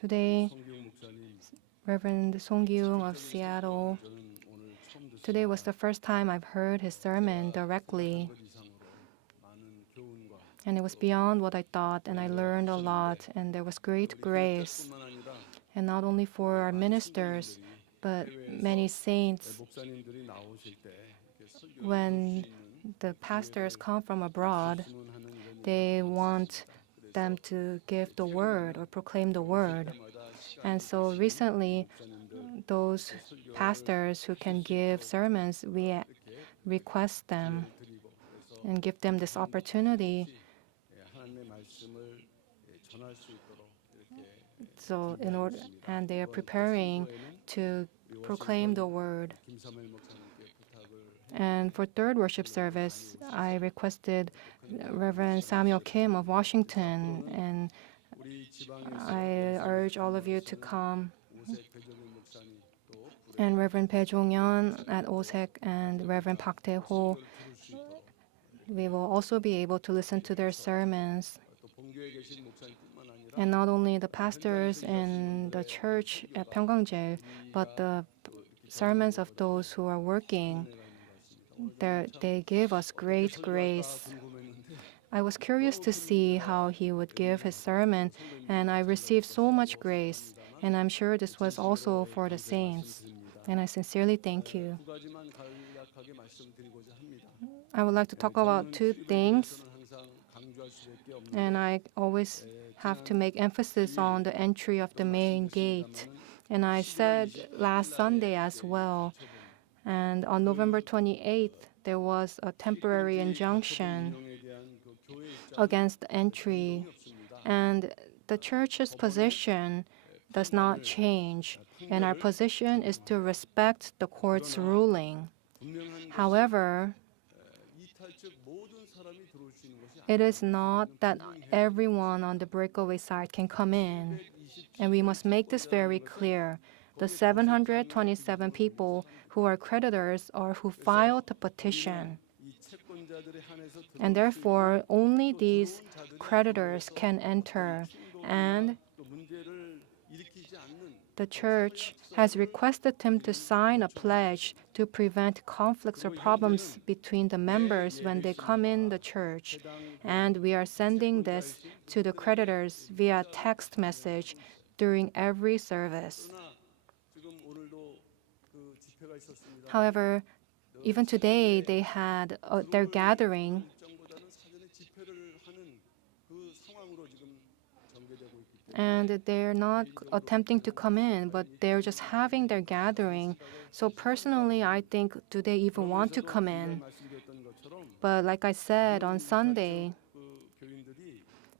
Today, Reverend Song-gyung of Seattle, today was the first time I've heard his sermon directly. And it was beyond what I thought, and I learned a lot, and there was great grace. And not only for our ministers, but many saints. When the pastors come from abroad, they want them to give the word or proclaim the word. And so recently, those pastors who can give sermons, we request them and give them this opportunity. So and they are preparing to proclaim the word. And for third worship service, I requested Reverend Samuel Kim of Washington, and I urge all of you to come. And Reverend Bae Jong-yeon at OSEC and Reverend Park Tae-ho, we will also be able to listen to their sermons. And not only the pastors in the church at Pyungkang, but the sermons of those who are working, they give us great grace. I was curious to see how he would give his sermon, and I received so much grace, and I'm sure this was also for the saints. And I sincerely thank you. I would like to talk about two things, and I always have to make emphasis on the entry of the main gate. And I said last Sunday as well, and on November 28th, there was a temporary injunction against the entry, and the church's position does not change, and our position is to respect the court's ruling. However, it is not that everyone on the breakaway side can come in, and we must make this very clear. The 727 people who are creditors or who filed the petition, and therefore only these creditors can enter, and the church has requested him to sign a pledge to prevent conflicts or problems between the members when they come in the church. And we are sending this to the creditors via text message during every service. However, even today they had their gathering. And they're not attempting to come in, but they're just having their gathering. So personally, I think, do they even want to come in? But like I said on Sunday,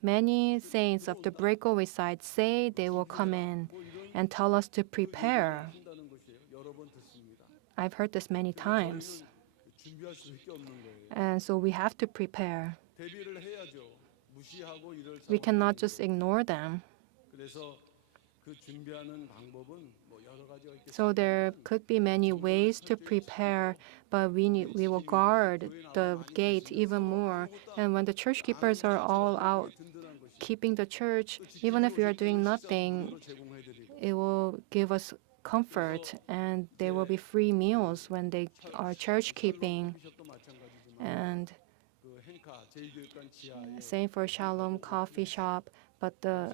many saints of the breakaway side say they will come in and tell us to prepare. I've heard this many times. And so we have to prepare. We cannot just ignore them. So there could be many ways to prepare, but we will guard the gate even more. And when the church keepers are all out keeping the church, even if we are doing nothing, it will give us comfort, and there will be free meals when they are church keeping. And same for Shalom Coffee Shop, but the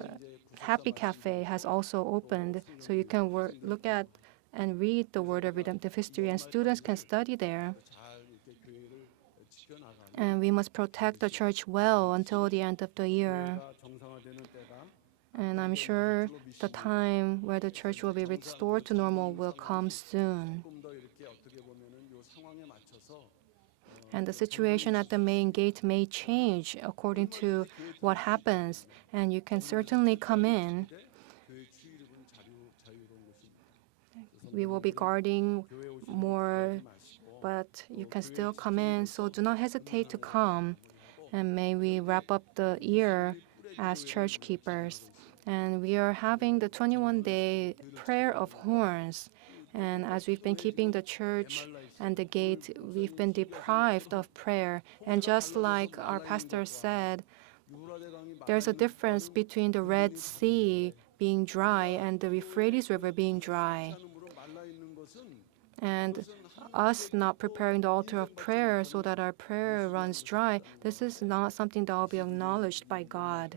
Happy Cafe has also opened, so you can look at and read the Word of Redemptive History, and students can study there. And we must protect the church well until the end of the year. And I'm sure the time where the church will be restored to normal will come soon. And the situation at the main gate may change according to what happens, and you can certainly come in. We will be guarding more, but you can still come in, so do not hesitate to come. And may we wrap up the year as church keepers. And we are having the 21-day prayer of horns. And as we've been keeping the church and the gate, we've been deprived of prayer. And just like our pastor said, there's a difference between the Red Sea being dry and the Euphrates River being dry. And us not preparing the altar of prayer so that our prayer runs dry, this is not something that will be acknowledged by God.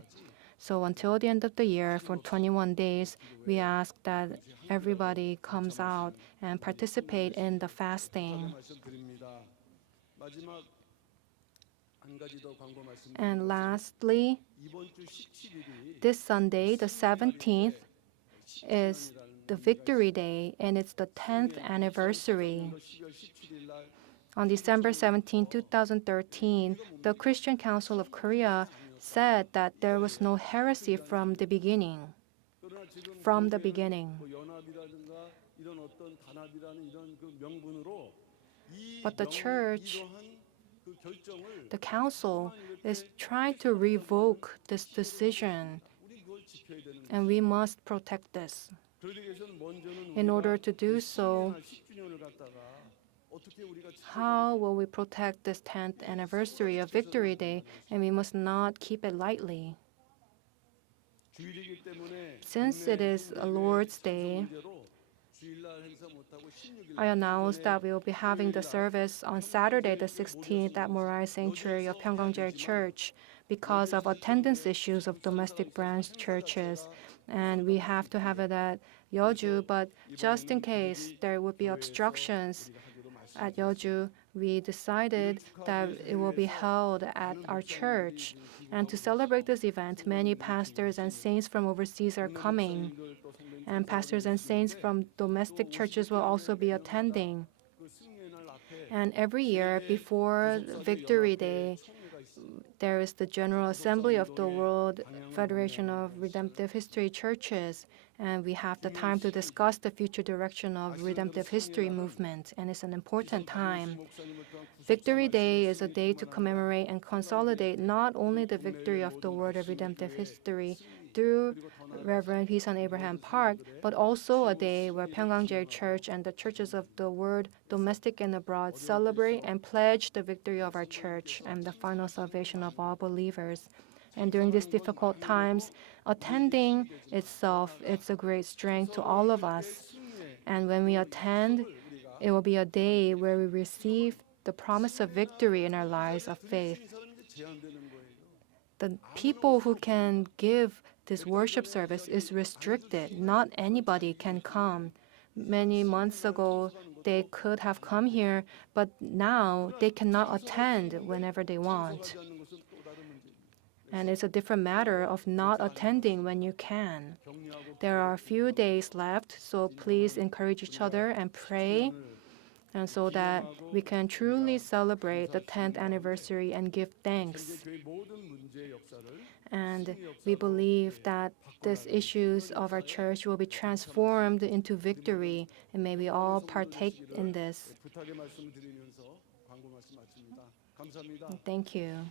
So until the end of the year, for 21 days, we ask that everybody comes out and participate in the fasting. And lastly, this Sunday, the 17th, is the Victory Day, and it's the 10th anniversary. On December 17, 2013, the Christian Council of Korea said that there was no heresy from the beginning. From the beginning. But the church, the council, is trying to revoke this decision, and we must protect this. In order to do so, how will we protect this 10th anniversary of Victory Day? And we must not keep it lightly. Since it is a Lord's Day, I announced that we will be having the service on Saturday the 16th at Moriah Sanctuary of 평강제일교회 Church because of attendance issues of domestic branch churches. And we have to have it at Yeoju, but just in case there would be obstructions at Yeoju, we decided that it will be held at our church. And to celebrate this event, many pastors and saints from overseas are coming. And pastors and saints from domestic churches will also be attending. And every year before Victory Day, there is the General Assembly of the World Federation of Redemptive History Churches, and we have the time to discuss the future direction of Redemptive History movement, and it's an important time. Victory Day is a day to commemorate and consolidate not only the victory of the Word of Redemptive History through Reverend Peace on Abraham Park, but also a day where Pyungkang Church and the churches of the Word, domestic and abroad, celebrate and pledge the victory of our church and the final salvation of all believers. And during these difficult times, attending itself, it's a great strength to all of us. And when we attend, it will be a day where we receive the promise of victory in our lives of faith. The people who can give this worship service is restricted. Not anybody can come. Many months ago, they could have come here, but now they cannot attend whenever they want. And it's a different matter of not attending when you can. There are a few days left, so please encourage each other and pray, and so that we can truly celebrate the 10th anniversary and give thanks. And we believe that these issues of our church will be transformed into victory, and may we all partake in this. Thank you.